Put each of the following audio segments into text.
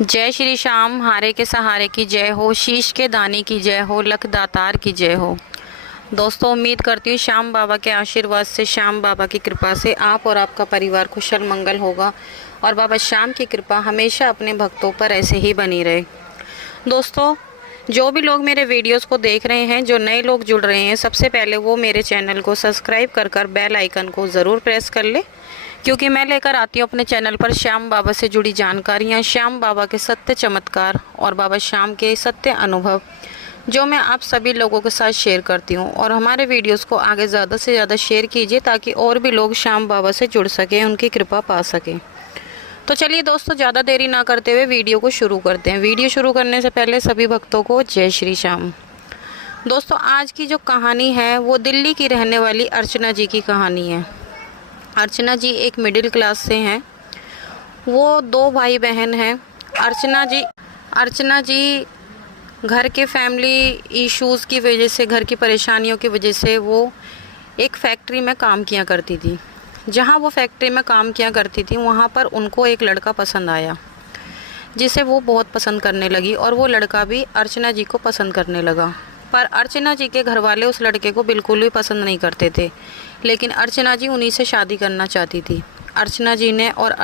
जय श्री श्याम, हारे के सहारे की जय हो, शीश के दाने की जय हो, लख दातार की जय हो। दोस्तों, उम्मीद करती हूँ श्याम बाबा के आशीर्वाद से, श्याम बाबा की कृपा से आप और आपका परिवार कुशल मंगल होगा और बाबा श्याम की कृपा हमेशा अपने भक्तों पर ऐसे ही बनी रहे। दोस्तों, जो भी लोग मेरे वीडियोस को देख रहे हैं, जो नए लोग जुड़ रहे हैं, सबसे पहले वो मेरे चैनल को सब्सक्राइब कर बेल आइकन को ज़रूर प्रेस कर ले, क्योंकि मैं लेकर आती हूँ अपने चैनल पर श्याम बाबा से जुड़ी जानकारियाँ, श्याम बाबा के सत्य चमत्कार और बाबा श्याम के सत्य अनुभव, जो मैं आप सभी लोगों के साथ शेयर करती हूँ। और हमारे वीडियोस को आगे ज़्यादा से ज़्यादा शेयर कीजिए ताकि और भी लोग श्याम बाबा से जुड़ सकें, उनकी कृपा पा सकें। तो चलिए दोस्तों, ज़्यादा देरी ना करते हुए वीडियो को शुरू करते हैं। वीडियो शुरू करने से पहले सभी भक्तों को जय श्री श्याम। दोस्तों, आज की जो कहानी है वो दिल्ली की रहने वाली अर्चना जी की कहानी है। अर्चना जी एक मिडिल क्लास से हैं। वो दो भाई बहन हैं। अर्चना जी घर के फैमिली इश्यूज़ की वजह से, घर की परेशानियों की वजह से वो एक फैक्ट्री में काम किया करती थी। जहाँ वो फैक्ट्री में काम किया करती थी वहाँ पर उनको एक लड़का पसंद आया, जिसे वो बहुत पसंद करने लगी और वो लड़का भी अर्चना जी को पसंद करने लगा। पर अर्चना जी के घर वाले उस लड़के को बिल्कुल भी पसंद नहीं करते थे, लेकिन अर्चना जी उन्हीं से शादी करना चाहती थी। अर्चना जी ने और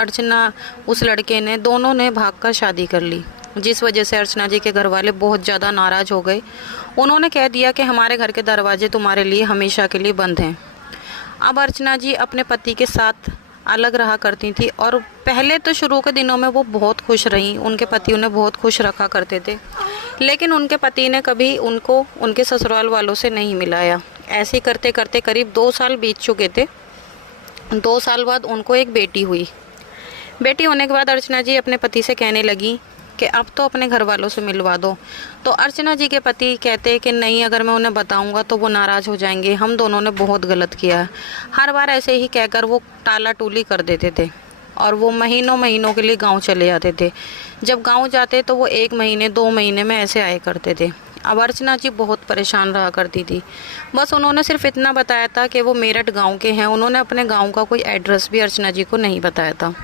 उस लड़के ने, दोनों ने भागकर शादी कर ली, जिस वजह से अर्चना जी के घर वाले बहुत ज़्यादा नाराज़ हो गए। उन्होंने कह दिया कि हमारे घर के दरवाजे तुम्हारे लिए हमेशा के लिए बंद हैं। अब अर्चना जी अपने पति के साथ अलग रहा करती थी और पहले तो शुरू के दिनों में वो बहुत खुश रहीं, उनके पति उन्हें बहुत खुश रखा करते थे, लेकिन उनके पति ने कभी उनको उनके ससुराल वालों से नहीं मिलाया। ऐसे करते करते करीब 2 साल बीत चुके थे। 2 साल बाद उनको एक बेटी हुई। बेटी होने के बाद अर्चना जी अपने पति से कहने लगी कि अब तो अपने घर वालों से मिलवा दो। तो अर्चना जी के पति कहते कि नहीं, अगर मैं उन्हें बताऊंगा तो वो नाराज़ हो जाएंगे, हम दोनों ने बहुत गलत किया है। हर बार ऐसे ही कहकर वो टाला टूली कर देते थे और वो महीनों महीनों के लिए गांव चले जाते थे। जब गांव जाते तो वो 1 महीने 2 महीने में ऐसे आए करते थे। अब अर्चना जी बहुत परेशान रहा करती थी। बस उन्होंने सिर्फ इतना बताया था कि वो मेरठ गांव के हैं। उन्होंने अपने गांव का कोई एड्रेस भी अर्चना जी को नहीं बताया था।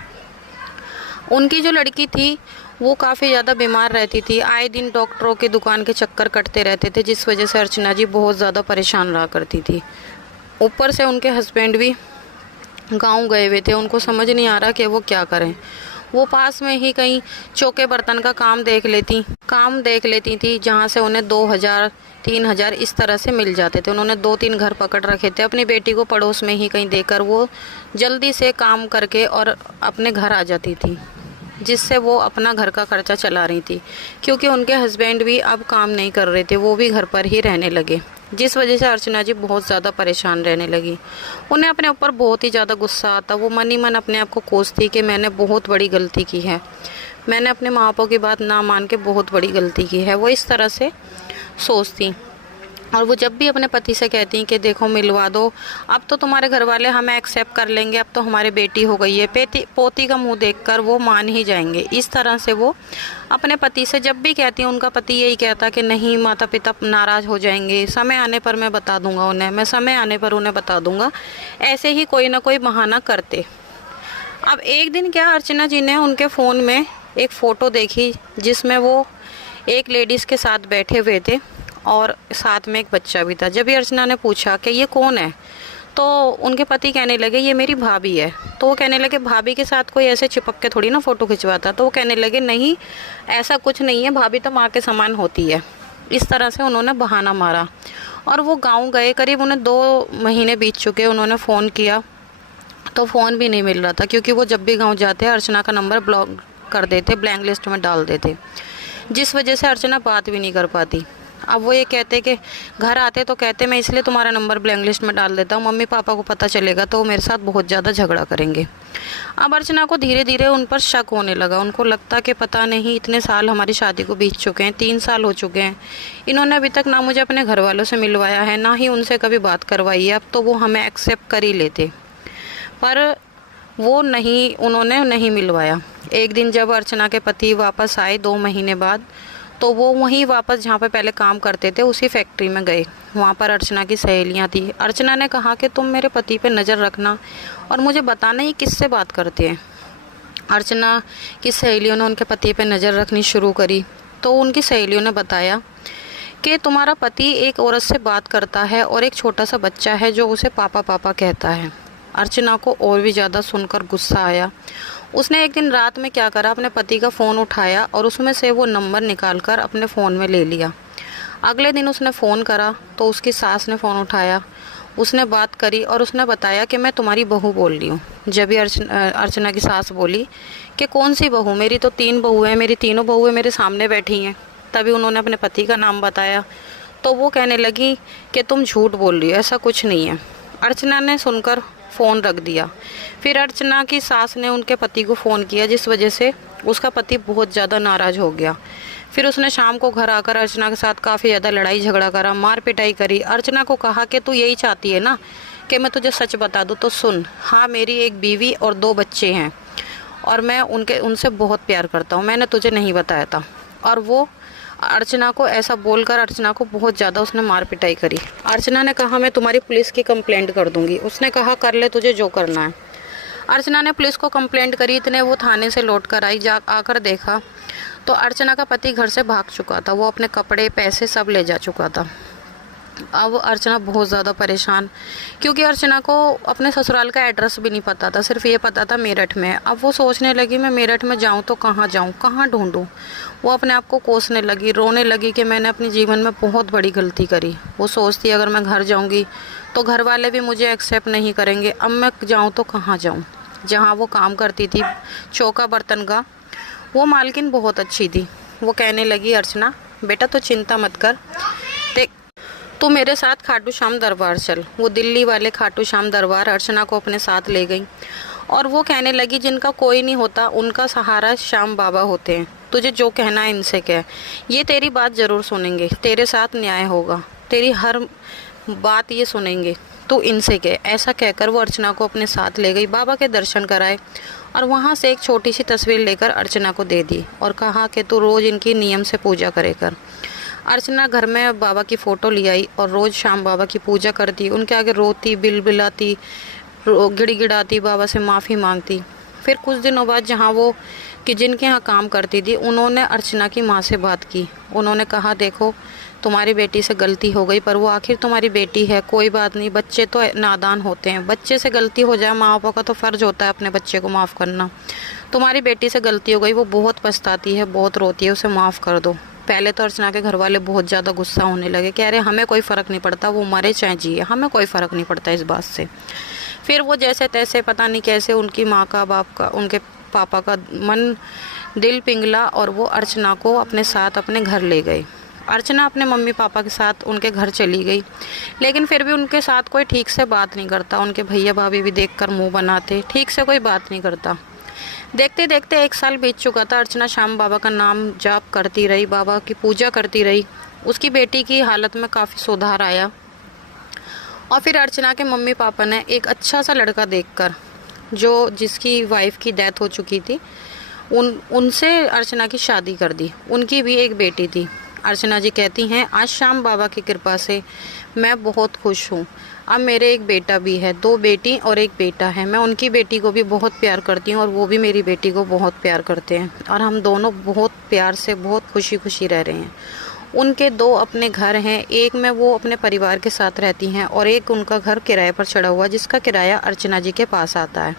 उनकी जो लड़की थी वो काफ़ी ज़्यादा बीमार रहती थी। आए दिन डॉक्टरों की दुकान के चक्कर कटते रहते थे, जिस वजह से अर्चना जी बहुत ज़्यादा परेशान रहा करती थी। ऊपर से उनके हस्बैंड भी गांव गए हुए थे। उनको समझ नहीं आ रहा कि वो क्या करें। वो पास में ही कहीं चौके बर्तन का काम देख लेती थी, जहाँ से उन्हें 2000 3000 इस तरह से मिल जाते थे। उन्होंने 2-3 घर पकड़ रखे थे। अपनी बेटी को पड़ोस में ही कहीं देकर वो जल्दी से काम करके और अपने घर आ जाती थी, जिससे वो अपना घर का खर्चा चला रही थी, क्योंकि उनके हस्बैंड भी अब काम नहीं कर रहे थे, वो भी घर पर ही रहने लगे, जिस वजह से अर्चना जी बहुत ज़्यादा परेशान रहने लगी। उन्हें अपने ऊपर बहुत ही ज़्यादा गुस्सा आता। वो मन ही मन अपने आप को कोसती कि मैंने बहुत बड़ी गलती की है, मैंने अपने माँ बाप की बात ना मान के बहुत बड़ी गलती की है। वो इस तरह से सोचती और वो जब भी अपने पति से कहती हैं कि देखो मिलवा दो, अब तो तुम्हारे घर वाले हमें एक्सेप्ट कर लेंगे, अब तो हमारी बेटी हो गई है, पोती का मुंह देखकर वो मान ही जाएंगे। इस तरह से वो अपने पति से जब भी कहती हैं, उनका पति यही कहता कि नहीं, माता पिता नाराज़ हो जाएंगे, समय आने पर मैं बता दूंगा उन्हें, मैं समय आने पर उन्हें बता दूंगा। ऐसे ही कोई ना कोई बहाना करते। अब एक दिन क्या, अर्चना जी ने उनके फ़ोन में एक फ़ोटो देखी जिसमें वो एक लेडीज़ के साथ बैठे हुए थे और साथ में एक बच्चा भी था। जब भी अर्चना ने पूछा कि ये कौन है, तो उनके पति कहने लगे ये मेरी भाभी है। तो वो कहने लगे भाभी के साथ कोई ऐसे चिपक के थोड़ी ना फ़ोटो खिंचवाता। तो वो कहने लगे नहीं, ऐसा कुछ नहीं है, भाभी तो माँ के समान होती है। इस तरह से उन्होंने बहाना मारा और वो गाँव गए। करीब उन्हें 2 महीने बीत चुके। उन्होंने फ़ोन किया तो फ़ोन भी नहीं मिल रहा था, क्योंकि वो जब भी गाँव जाते अर्चना का नंबर ब्लॉक कर देते, ब्लैंक लिस्ट में डाल देते, जिस वजह से अर्चना बात भी नहीं कर पाती। अब वो ये कहते कि घर आते तो कहते मैं इसलिए तुम्हारा नंबर ब्लैंक लिस्ट में डाल देता हूँ, मम्मी पापा को पता चलेगा तो वो मेरे साथ बहुत ज़्यादा झगड़ा करेंगे। अब अर्चना को धीरे धीरे उन पर शक होने लगा। उनको लगता कि पता नहीं, इतने साल हमारी शादी को बीत चुके हैं, 3 साल हो चुके हैं, इन्होंने अभी तक ना मुझे अपने घर वालों से मिलवाया है, ना ही उनसे कभी बात करवाई है। अब तो वो हमें एक्सेप्ट कर ही लेते, पर वो नहीं, उन्होंने नहीं मिलवाया। एक दिन जब अर्चना के पति वापस आए 2 महीने बाद, तो वो वहीं वापस जहाँ पे पहले काम करते थे उसी फैक्ट्री में गए। वहाँ पर अर्चना की सहेलियाँ थी। अर्चना ने कहा कि तुम मेरे पति पे नज़र रखना और मुझे बताना ये किससे बात करते हैं। अर्चना की सहेलियों ने उनके पति पे नज़र रखनी शुरू करी, तो उनकी सहेलियों ने बताया कि तुम्हारा पति एक औरत से बात करता है और एक छोटा सा बच्चा है जो उसे पापा पापा कहता है। अर्चना को और भी ज़्यादा सुनकर गुस्सा आया। उसने एक दिन रात में क्या करा, अपने पति का फ़ोन उठाया और उसमें से वो नंबर निकालकर अपने फ़ोन में ले लिया। अगले दिन उसने फ़ोन करा तो उसकी सास ने फ़ोन उठाया, उसने बात करी और उसने बताया कि मैं तुम्हारी बहू बोल रही हूँ। जब भी अर्चना की सास बोली कि कौन सी बहू, मेरी तो 3 बहू हैं, मेरी तीनों बहुएं मेरे सामने बैठी हैं। तभी उन्होंने अपने पति का नाम बताया तो वो कहने लगी कि तुम झूठ बोल रही हो, ऐसा कुछ नहीं है। अर्चना ने सुनकर फ़ोन रख दिया। फिर अर्चना की सास ने उनके पति को फ़ोन किया, जिस वजह से उसका पति बहुत ज़्यादा नाराज़ हो गया। फिर उसने शाम को घर आकर अर्चना के साथ काफ़ी ज़्यादा लड़ाई झगड़ा करा, मार पिटाई करी। अर्चना को कहा कि तू यही चाहती है ना कि मैं तुझे सच बता दूँ, तो सुन, हाँ मेरी एक बीवी और 2 बच्चे हैं और मैं उनसे बहुत प्यार करता हूँ, मैंने तुझे नहीं बताया था। और वो अर्चना को ऐसा बोलकर अर्चना को बहुत ज़्यादा उसने मार पिटाई करी। अर्चना ने कहा मैं तुम्हारी पुलिस की कंप्लेंट कर दूंगी। उसने कहा कर ले, तुझे जो करना है। अर्चना ने पुलिस को कंप्लेंट करी। इतने वो थाने से लौट कर आई। आकर देखा तो अर्चना का पति घर से भाग चुका था। वो अपने कपड़े पैसे सब ले जा चुका था। अब अर्चना बहुत ज़्यादा परेशान, क्योंकि अर्चना को अपने ससुराल का एड्रेस भी नहीं पता था, सिर्फ ये पता था मेरठ में। अब वो सोचने लगी मैं मेरठ में जाऊँ तो कहाँ जाऊँ, कहाँ ढूंढूँ। वो अपने आप को कोसने लगी, रोने लगी कि मैंने अपने जीवन में बहुत बड़ी गलती करी। वो सोचती अगर मैं घर जाऊँगी तो घर वाले भी मुझे एक्सेप्ट नहीं करेंगे। अब मैं जाऊँ तो कहाँ जाऊँ। जहाँ वो काम करती थी चौका बर्तन का, वो मालकिन बहुत अच्छी थी। वो कहने लगी अर्चना बेटा तो चिंता मत कर, देख तू मेरे साथ खाटू श्याम दरबार चल। वो दिल्ली वाले खाटू श्याम दरबार अर्चना को अपने साथ ले गई और वो कहने लगी जिनका कोई नहीं होता उनका सहारा श्याम बाबा होते हैं, तुझे जो कहना है इनसे कह, ये तेरी बात ज़रूर सुनेंगे, तेरे साथ न्याय होगा, तेरी हर बात ये सुनेंगे, तू इनसे कह। ऐसा कहकर वो अर्चना को अपने साथ ले गई, बाबा के दर्शन कराए और वहाँ से एक छोटी सी तस्वीर लेकर अर्चना को दे दी और कहा कि तू रोज़ इनकी नियम से पूजा करे कर। अर्चना घर में बाबा की फ़ोटो ले आई और रोज़ शाम बाबा की पूजा करती, उनके आगे रोती, बिलबिलाती, गिड़गिड़ाती, बाबा से माफ़ी मांगती। फिर कुछ दिनों बाद जहाँ वो कि जिनके यहाँ काम करती थी, उन्होंने अर्चना की माँ से बात की। उन्होंने कहा देखो तुम्हारी बेटी से गलती हो गई, पर वो आखिर तुम्हारी बेटी है, कोई बात नहीं, बच्चे तो नादान होते हैं, बच्चे से गलती हो जाए माँ बाप का तो फ़र्ज़ होता है अपने बच्चे को माफ़ करना। तुम्हारी बेटी से गलती हो गई, वो बहुत पछताती है, बहुत रोती है, उसे माफ़ कर दो। पहले तो अर्चना के घर वाले बहुत ज़्यादा गुस्सा होने लगे, कह रहे हमें कोई फ़र्क नहीं पड़ता, वो मरे चाहे जिए, हमें कोई फ़र्क नहीं पड़ता इस बात से। फिर वो जैसे तैसे पता नहीं कैसे उनकी माँ का, बाप का, उनके पापा का मन दिल पिघला और वो अर्चना को अपने साथ अपने घर ले गए। अर्चना अपने मम्मी पापा के साथ उनके घर चली गई, लेकिन फिर भी उनके साथ कोई ठीक से बात नहीं करता। उनके भैया भाभी भी देखकर मुंह बनाते, ठीक से कोई बात नहीं करता। देखते देखते 1 साल बीत चुका था। अर्चना श्याम बाबा का नाम जाप करती रही, बाबा की पूजा करती रही। उसकी बेटी की हालत में काफ़ी सुधार आया और फिर अर्चना के मम्मी पापा ने एक अच्छा सा लड़का देखकर, जो जिसकी वाइफ की डेथ हो चुकी थी, उनसे अर्चना की शादी कर दी। उनकी भी एक बेटी थी। अर्चना जी कहती हैं आज श्याम बाबा की कृपा से मैं बहुत खुश हूँ। अब मेरे एक बेटा भी है, 2 बेटी और एक बेटा है। मैं उनकी बेटी को भी बहुत प्यार करती हूँ और वो भी मेरी बेटी को बहुत प्यार करते हैं और हम दोनों बहुत प्यार से बहुत खुशी खुशी रह रहे हैं। उनके 2 अपने घर हैं, एक में वो अपने परिवार के साथ रहती हैं और एक उनका घर किराए पर चढ़ा हुआ, जिसका किराया अर्चना जी के पास आता है।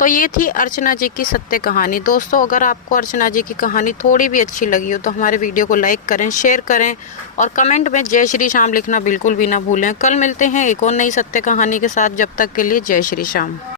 तो ये थी अर्चना जी की सत्य कहानी। दोस्तों अगर आपको अर्चना जी की कहानी थोड़ी भी अच्छी लगी हो तो हमारे वीडियो को लाइक करें, शेयर करें और कमेंट में जय श्री श्याम लिखना बिल्कुल भी ना भूलें। कल मिलते हैं एक और नई सत्य कहानी के साथ। जब तक के लिए जय श्री श्याम।